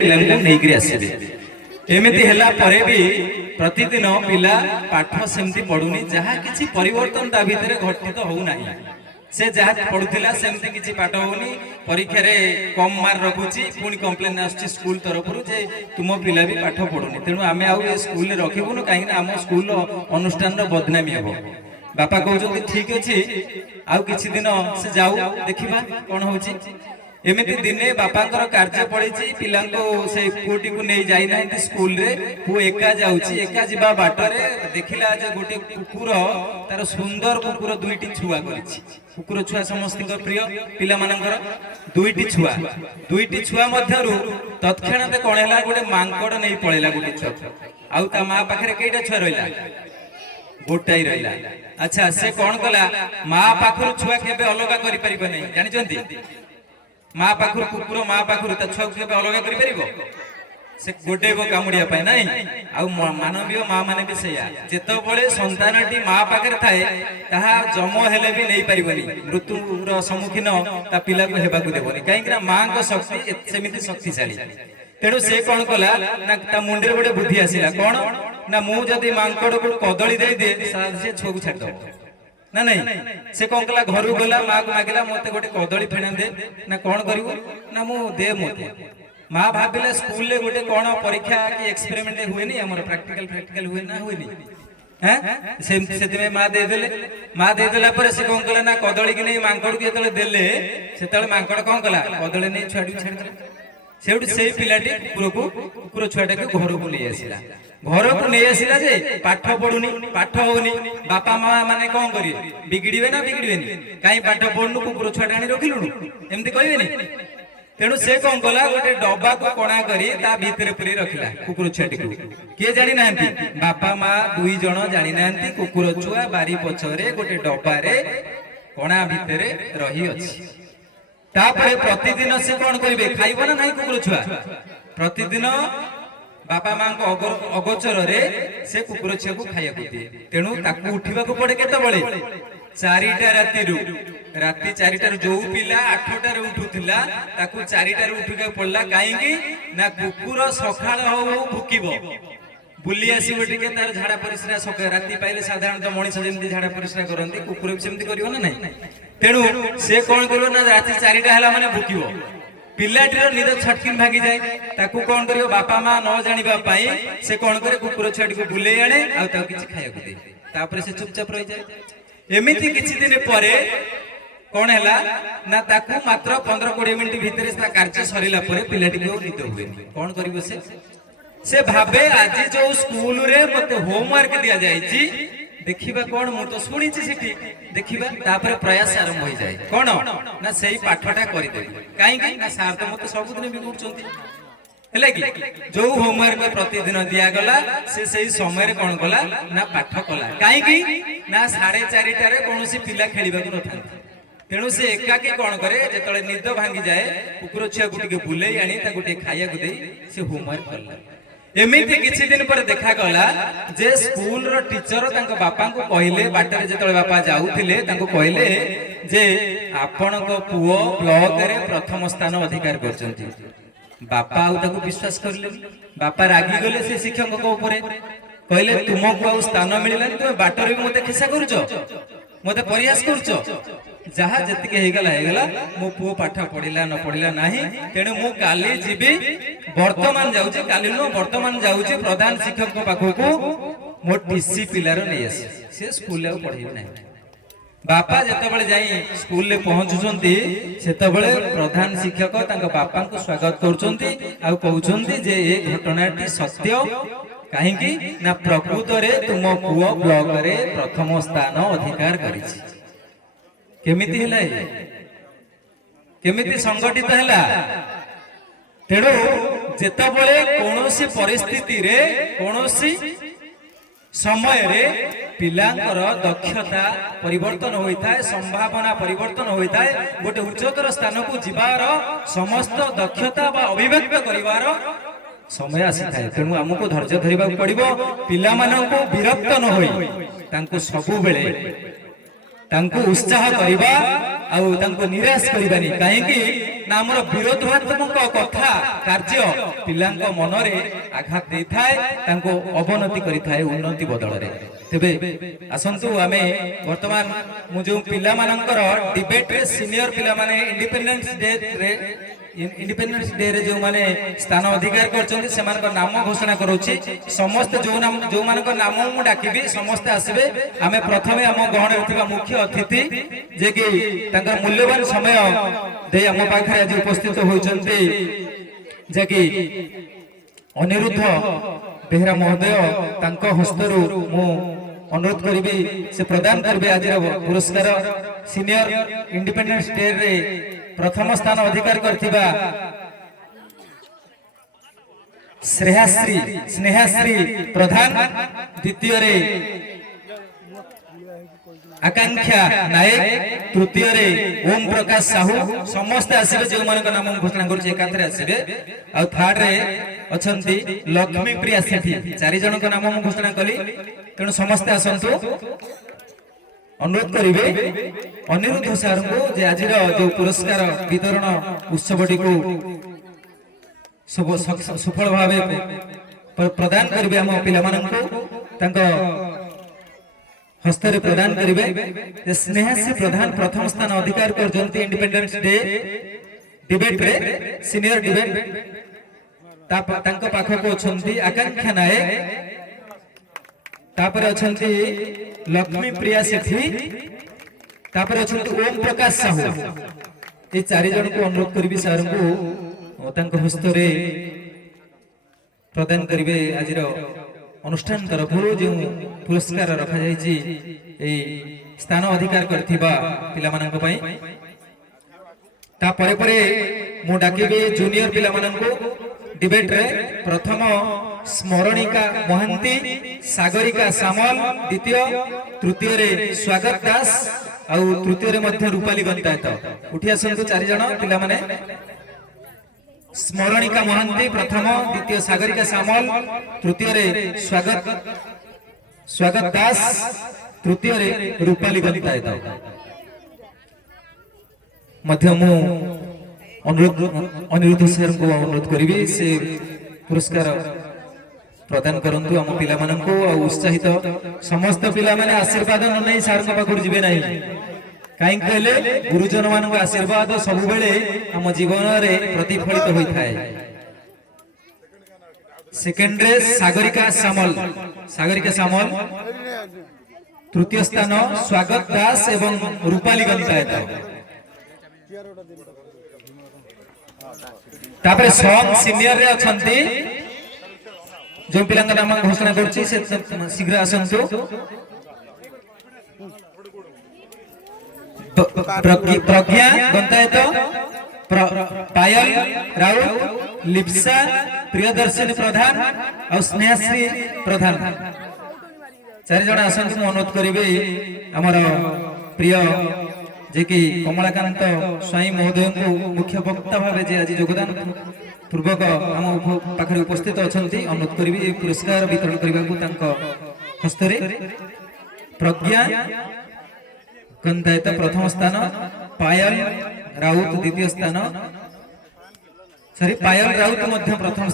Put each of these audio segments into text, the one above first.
ପିଲାଙ୍କୁ ନେଇକରି ଆସିବେ। ଏମିତି ହେଲା ପରେ ବି ପ୍ରତିଦିନ ପିଲା ପାଠ ସେମିତି ପଢୁନି, ଯାହା କିଛି ପରିବର୍ତ୍ତନ ତା ଭିତରେ ଘଟିତ ହଉନାହିଁ। ସେ ଯାହା ପଢୁଥିଲା ସେମିତି କିଛି ପାଠ ହଉନି, ପରୀକ୍ଷାରେ କମ୍ ମାର୍କ ରଖୁଛି, ପୁଣି କମ୍ପ୍ଲେନ୍ ଆସୁଛି ସ୍କୁଲ ତରଫରୁ ଯେ ତୁମ ପିଲା ବି ପାଠ ପଢୁନି, ତେଣୁ ଆମେ ଆଉ ଏ ସ୍କୁଲରେ ରଖିବୁନୁ, କାହିଁକି ନା ଆମ ସ୍କୁଲ ଅନୁଷ୍ଠାନର ବଦନାମୀ ହେବ। ବାପା କହୁଛନ୍ତି ଠିକ ଅଛି, ଆଉ କିଛି ଦିନ ସେ ଯାଉ, ଦେଖିବା କଣ ହଉଛି। एमती दिने बापांकर कार्य पड़ी पिलांको से पुओटी को नहीं जाई ना स्कूल रे पुओ एका जाउची एका जिबा बाटरे देखिला जे गोटे कुकुर तार सुंदर कुकुर दुईटी छुआ करिछि। कुकुर छुआ समस्त प्रिय पिला मानकर दुईटी छुआ मध्यरु तत्क्षणाते कोन हैला गोटे मांकड़ नहीं पळेला गोटे छुआ आउ ता मां पाखरे केइटा छुआ रहिला गोटाई रहिला। अच्छा से कोन कला मां पाखरु छुआ केबे अलगा करि परिबो नै जानि चंती माँ पाखर कुकुर माँ पाखर छुआ को अलग कर से गोटेब कामुड़िया नाई मानवीय माँ मैंने भी सैया जिते संतानटी माँ पाखे थाए ताहा जम हेले भी नहीं पारिबनी मृत्युर सम्मुखीन ता पिला को हेबाकु देबनी कहीं माँ को शक्ति सेमिति शक्तिशाली। तेणु से कौन कला ना ता मुंडे गोटे बुद्धि आसिला कौन ना मु जदि मांकड़ को कदली दे दे से छुआ को छाड़ ना नहीं से कौन कला घर गला माँ को मागिला मत गोटे कदली फेणा दे ना कौन करू ना मु दे मते माँ भाविला स्कूल ले गोटे कौन परीक्षा कि एक्सपेरिमेंट हुए नहीं हमर प्रैक्टिकल हुए ना हुए नहीं हैं से माँ दे देला पर से कौन कला ना कदली की नहीं मांकड़ को जतले देले सेतले मांकड़ कौन कला कदली नहीं छाड़ी छाड़ देला सेउठी से पिलाटी कुकुर छुआटा को घर को नहीं आसिला घर को नहीं आसिला जे पाठ पढ़ुनी पाठ होनी बापा माँ माने कौन करिए बिगड़िबे ना बिगड़िबेनी काई पाठ पढ़नु कुकुर छुआटा आनी रखिलुनु एमती कहबेनी। तेणु से कौन कला गोटे डब्बा को कणा करी ता भीतर पुरी रखिला कुकुर छुआटी को किए जानि नांती बापा माँ दुई जण जानि नांती कुकुर छुआ बारी पछरे गोटे डब्बा रे कणा भीतर रही अछि। तापरे प्रतिदिन से कौन करिवे खाइबो ना नहीं कुकुर छुआ प्रतिदिन बापा मां को अगोचर रे से कुकुर छुआ को खाइया को दिए। तेणु ताकू उठिबा को पड़े केते बळे 4टा राती 4टा जो पिला 8टा रे उठुथिला ताकू 4टा रे उठिका पड़ला काहेकि ना कुकुर सखाळ हो भुकिबो बुली आसीबो टिके तार झाड़ा परिस्रा सका राती पाइले साधारणतः मनीष जेमती झाड़ा परिस्रा करंती कुकुर भी सेमती करिवो ना नहीं। तेणु से कौन करिवो ना राती 4टा हला माने भुकिबो पिलाटीर निद छटकिन भागी जाए ताकू कौन करिवो बापा मां न जानिबा पई से कौन करे कुकुर छाडी को बुले आणे आ ता किछि खाया को दे तापरे से चुपचाप रहि जाए। एमिति किछि दिन परे कौन हैला ना ताकू मात्र 15-20 मिनिट भीतर ता कार्य सरिला परे पिलाटी को निद हुए कौन करिवो से भाबे आज जो स्कूल रे मते होमवर्क दिया जायछि देखिबा कौन मु तो सुनी छी देखिबा तापर प्रयास आरंभ हो जाए कौन ना सही पाठटा करि देबी काई ना सार तो मते सब दिन बिगुरचंती हेले कि जो होमवर्क प्रतिदिन दिया गला से सही समय रे कौन कला ना पाठ कला काई ना 4:30 रे कोनोसी पिला खेलिबा को नथांती। तेणु से एकाकी कौन करे जेतले निद भांगी जाए कुकुर छुआ को टिके बुलेई आनी ता गोटे खाइया को देई से होमवर्क करला। एमिति किछि दिन पर देखा गला जे स्कूल रो टीचर तांको बापा को कहले बाटर जेतले बापा जाउथिले तांको कहले जे आपण को पुओ ब्लॉक रे प्रथम स्थान अधिकार करचंती। बापा आउ ताको विश्वास करले बापा रागी गले से शिक्षक को ऊपर कहले तुमको आउ स्थान मिलला तुम बाटर भी मते खिसा करूचो मते प्रयास करूचो जहा जतिके हेगला मो पुओ पाठ पढ़िला न पढ़िला नाही तेणु मु काली जीबी वर्तमान जाउचे काली नो वर्तमान जाउचे प्रधान शिक्षक को पाखो को मो टीसी पिलार नै आसी से स्कूल ले पढ़ै नै। बापा जते बळे जाई स्कूल ले पहुंचुचंती सेते बळे प्रधान शिक्षक तांको बापा को स्वागत करचंती आ कहउचंती जे ए घटनाटी सत्य काहेकि ना प्रकृत रे तुम पुओ ब्लॉक रे प्रथम स्थान अधिकार करिछि। केमिति हैला केमिति संगठित हैला। तेणु जेतबळे कोनोसी परिस्थिति रे कोनोसी समय रे पिलांकर दक्षता परिवर्तन होइथाय संभावना परिवर्तन होइथाय गोटे उच्चतर स्थान को जिबार समस्त दक्षता बा अभिव्यक्त करिवार समय आसी थाए। तेणु हमको धैर्य धरिबा पड़िबो पिला माननको विरक्त न होई तांको सबु बेले तांको उत्साह करिबा आउ तांको निराश करिबानी काहेकि ନା ଆମର ବିରୋଧାତ୍ମକ କଥା କାର୍ଯ୍ୟ ପିଲାଙ୍କ ମନରେ ଆଘାତ ଦେଇଥାଏ, ତାଙ୍କୁ ଅବନତି କରିଥାଏ ଉନ୍ନତି ବଦଳରେ। ତେବେ ଆସନ୍ତୁ ଆମେ ବର୍ତ୍ତମାନ ମୁଁ ଯେଉଁ ପିଲାମାନଙ୍କର ଡିବେଟରେ ସିନିୟର ପିଲାମାନେ इंडिपेंडेंस डे रे जो माने स्थान अधिकार करछन्ती सेमानक नाम घोषणा करूछि। समस्त जो मानक नाम मु डाकिबी समस्त आसीबे। आमे प्रथमे हम गहण रथिबा मुख्य अतिथि जे कि तांकर मूल्यवान समय दे हम पाखरे आज उपस्थित होइछन्ती जे कि अनिरुद्ध बेहरा महोदय तांको हस्तरु मु अनुरोध करी से प्रदान करेंगे आज पुरस्कार। सीनियर इंडिपेंडेंस डे रे प्रथम स्थान अधिकार करथिबा स्नेहाश्री प्रधान, द्वितीय रे आकांक्षा नायक, तृतीय रे ओम प्रकाश साहू। समस्त आसीबे जो मानक नाम घोषणा करूछि एकांतरे आसीबे। आ थर्ड रे अछंती लक्ष्मी प्रिया सेठी। चारि जन को नाम घोषणा कली तेणु समस्त आसंतु। अनुरोध करिवे अनिरुद्ध सर को जे आज जो पुरस्कार वितरण उत्सवटी को सफल भाव प्रदान करिवे हम पिला माननकु तांको हस्ତରେ प्रदान करिवे। स्नेहाश्री प्रधान प्रथम स्थान अधिकार करजंती इंडिपेंडेंस डे डिबेट रे सीनियर डिबेट। तांको पाखको अछंती आकांक्षा नायक, तापर अछंती लक्ष्मी प्रिया सेठी, तापर अछंती ओम प्रकाश साहू। ए चारि जन को अनुरोध करबी सर को तांको हस्तरे प्रदान करिवे। आजिर अनुष्ठान तरफ जो पुरस्कार रखा जायछि ए स्थान अधिकार करथिबा पिला मानन पई। ता परे परे मु डाकिबे जूनियर पिला मानन को डिबेट रे। प्रथम स्मरणिका महांती, सागरिका सामल, द्वितीय, तृतीय रे स्वागत दास आ तृतीय रे मध्य रूपाली गंतायत। उठी आसंतु चारि जण पिला माने। स्मरणिका महांती प्रथम, द्वितीय सागरिका सामल, तृतीय रे स्वागत दास, तृतीय रे रूपाली गंतायत। मध्य मु अनिरुद्ध सर को अनुरोध करी से पुरस्कार प्रदान करंतु हम पिला मानन को। उत्साहित समस्त पिला माने आशीर्वाद न नै सर को पाखुर जिबे नै। काई कहले गुरुजन मान को आशीर्वाद सब बेले हम जीवन रे प्रतिफलित होई थाए। सेकंड रे सागरिका सामल, तृतीय स्थान स्वागत दास एवं रूपाली गंतायत। तापर सॉन्ग सीनियर रे अछंती जो पिला नाम घोषणा करछि से शीघ्र आसंतु। प्रज्ञा गंतायत, पायल राउत, लिप्सा प्रियदर्शनी प्रधान और स्नेहाश्री प्रधान। चारि जण आसंतु। मु अनुरोध करिवे हमर प्रिय जे कि कमलाकांत स्वाई महोदय को मुख्य वक्ता भाव जे आज योगदान पूर्वक आम पाखरे उपस्थित अछंती। अनुरोध करिवे पुरस्कार वितरण करबा को तांको हस्तरे। प्रज्ञा गंतायत प्रथम स्थान, पायल राउत द्वितीय स्थान, पायल राउत मध्य प्रथम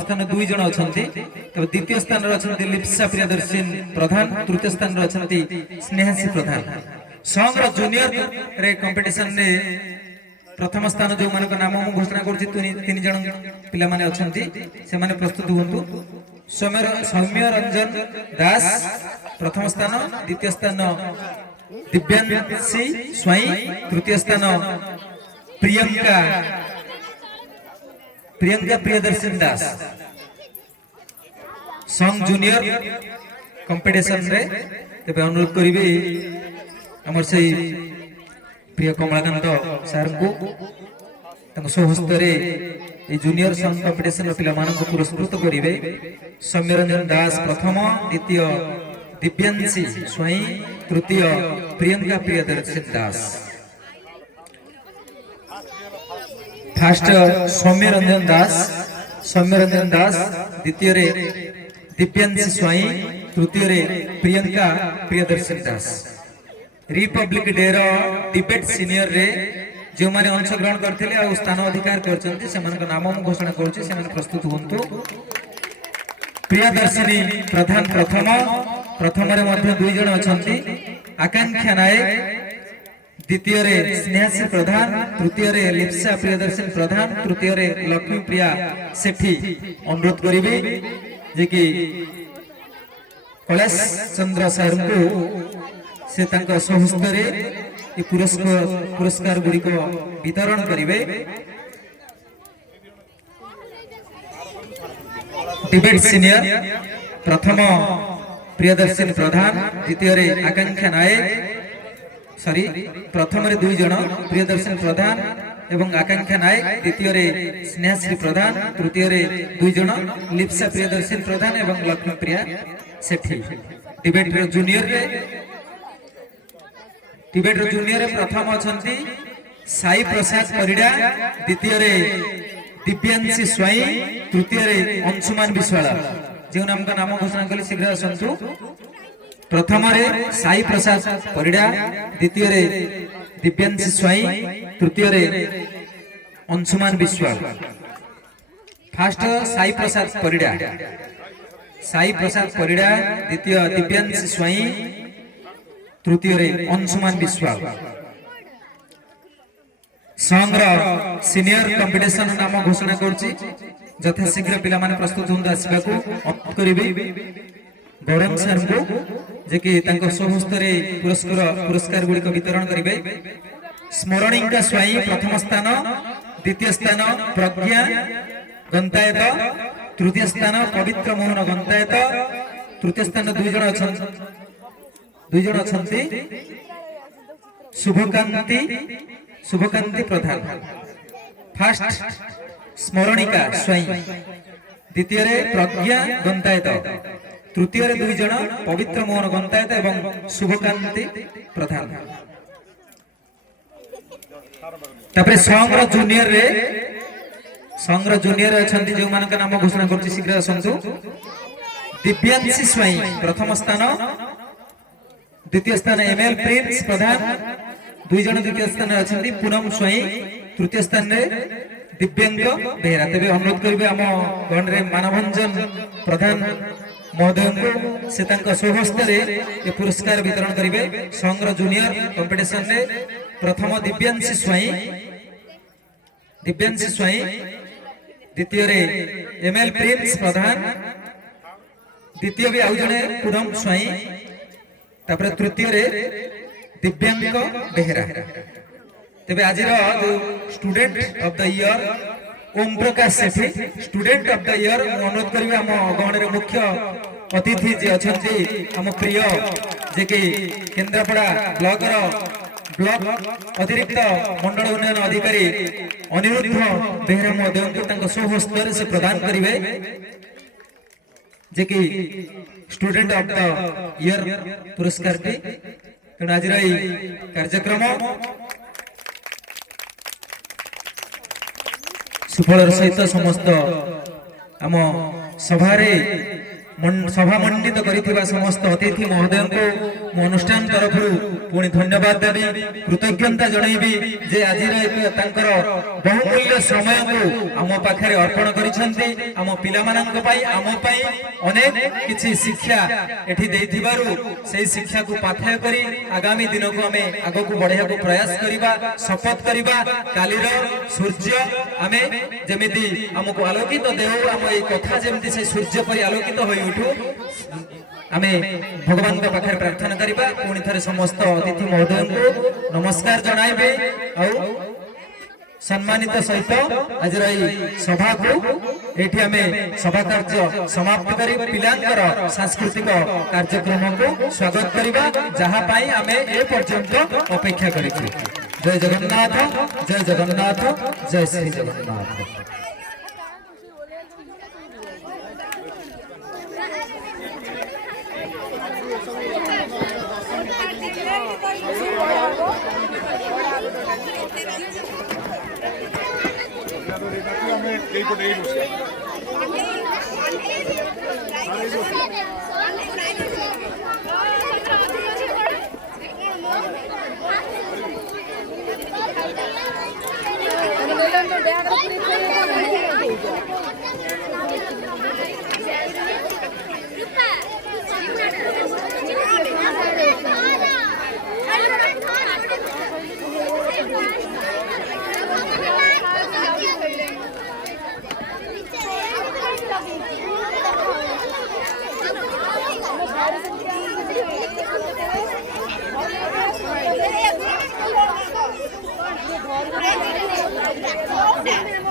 स्थान दुई जन अछंती। तब द्वितीय स्थान रे अछंती लिप्सा प्रियदर्शनी प्रधान, तृतीय स्थान रे अछंती स्नेहाश्री प्रधान। सॉन्ग रो जूनियर रे कंपटीशन रे प्रथम स्थान जो मानक नाम मु घोषणा करछि तीन जन पिला माने अछंती से माने प्रस्तुत हुंतु। सौम्य रंजन दास प्रथम स्थान, द्वितीय स्थान दिव्यांशी स्वाई, तृतीय स्थान प्रियंका प्रियदर्शनी दास। सॉन्ग जूनियर कंपटीशन रे तबे अनुरोध करिवे हमर से प्रिय कमलाकांत सर को स्वहस्तरे जूनियर सॉन्ग कंपटीशन पिला मानन को पुरस्कृत करिवे। सौम्यरंजन दास प्रथम, द्वितीय दिव्यांशी स्वाई, तृतीय प्रियंका प्रियदर्शनी दास। फर्स्ट सौम्यरंजन दास, द्वितीय रे दिव्यांशी स्वाई, तृतीय रे प्रियंका प्रियदर्शनी दास। रिपब्लिक डे रो डिबेट सीनियर रे जो मैंने अंशग्रहण करते स्थान अधिकार कर नाम मु घोषणा करुँच प्रस्तुत हूँ। प्रियदर्शिनी प्रधान प्रथम प्रथम दुई जन अच्छा आकांक्षा नायक द्वितीय स्नेहाश्री प्रधान तृतीय लिप्सा प्रियदर्शिनी प्रधान तृतीय लक्ष्मी प्रिया सेठी अनुरोध करी जे कि कैलाश चंद्र सार को से सहस्तर पुरस्कार गुड़िक वितरण करेंगे। डिबेट सीनियर प्रथम प्रियदर्शिनी प्रधान द्वितीय आकांक्षा नायक सॉरी प्रथम दुई जन प्रियदर्शिनी प्रधान एवं आकांक्षा नायक द्वितीय स्नेहाश्री प्रधान तृतीय दुई जन लिप्सा प्रियदर्शिनी प्रधान एवं लक्ष्मी प्रिया सेठी। डिबेट जूनियर प्रथम अच्छा साई प्रसाद परिडा द्वितीय दिव्यांशी स्वाई तृतीय अंशुमान विश्वाल जो नाम का नाम घोषणा कले शीघ्र आसतु। प्रथम साई प्रसाद परिडा द्वितीय दिव्यांशी स्वाई तृतीय अंशुमान विश्वाल। फास्ट साई प्रसाद परिडा द्वितीय दिव्यांशी स्वाई तृतीय अंशुमान विश्वाल। संग्र सीनियर कंपिटिशन नाम घोषणा करुच्ची यथाशीघ्र पिला माने प्रस्तुत हों आसवा को करी गौरव सर को जे कि सहस्तर पुरस्कार गुड़िक वितरण करेंगे। स्मरणिका स्वाई प्रथम स्थान द्वितीय स्थान प्रज्ञा गंतायत तृतीय स्थान पवित्र मोहन गंतायत तृतीय स्थान दुई जन अच्छा शुभकांति प्रधान। फास्ट स्मरणिका स्वाई द्वितीय प्रज्ञा गंतायत तृतीय दुई जन पवित्र मोहन गंतायत एवं शुभकांति प्रधान। तापर संग्र जूनियर अच्छा जो मान नाम घोषणा कर शीघ्र आसतु। दिव्यांशी स्वाई प्रथम स्थान द्वितीय स्थान एमएल प्रिंस प्रधान दुई जन द्वितीय स्थान अच्छा पूनम स्वाई तृतीय स्थान दिव्यांग बेहरा। तेज अनुरोध करेंगे आम गण मानभंजन प्रधान महोदय को से सहस्तर पुरस्कार वितरण करेंगे। संग्र जूनियर कंपिटिशन प्रथम दिव्यांशी स्वाई द्वितीय एमएल प्रिंस प्रधान द्वितीय भी आउ जड़े पूनम स्वाई तापर तृतीय दिव्यांग बेहरा। तेबे आज student of the year Om Prakash Sethi student of the year अनुरोध करेंगे आम गहन मुख्य अतिथि जे अच्छा आम प्रिय जे कि केन्द्रापड़ा ब्लॉक अतिरिक्त मंडल उन्नयन अधिकारी अनिरुद्ध बेहरा महोदय को सहस्तर से प्रदान करेंगे जे कि स्टूडेंट ऑफ द ईयर पुरस्कार टी। तेणु आज कार्यक्रम सुफल सहित समस्त आम सभा मंडित कर समस्त अतिथि महोदय को अनुष्ठान तरफ पुणी धन्यवाद देवी कृतज्ञता जनइबी जे आज बहुमूल्य समय को आम पाखे अर्पण कर आम पाई अनेक किछि शिक्षा एठी देथिबारु से शिक्षा को पाथेय करी आगामी दिन को आम आग को बढ़िया को प्रयास करिबा शपथ करिबा कालीर सूर्य आमे जेमिति हमको आलोकित देउ आम ए कथा जेमिति से सूर्य परि आलोकित होई उठू आमे भगवान का पाखे प्रार्थना करिबा। पुणी थरे समस्त अतिथि महोदय को नमस्कार जणाइबे और सम्मानित सहित आज सभा को एठी आमे सभा कार्य समाप्त करी पिलांकर सांस्कृतिक कार्यक्रम को स्वागत करिबा जहा पाई आमे ए पर्यंत अपेक्षा करिछु। जय जगन्नाथ जय जगन्नाथ जय श्री जगन्नाथ। Thank you. ସେ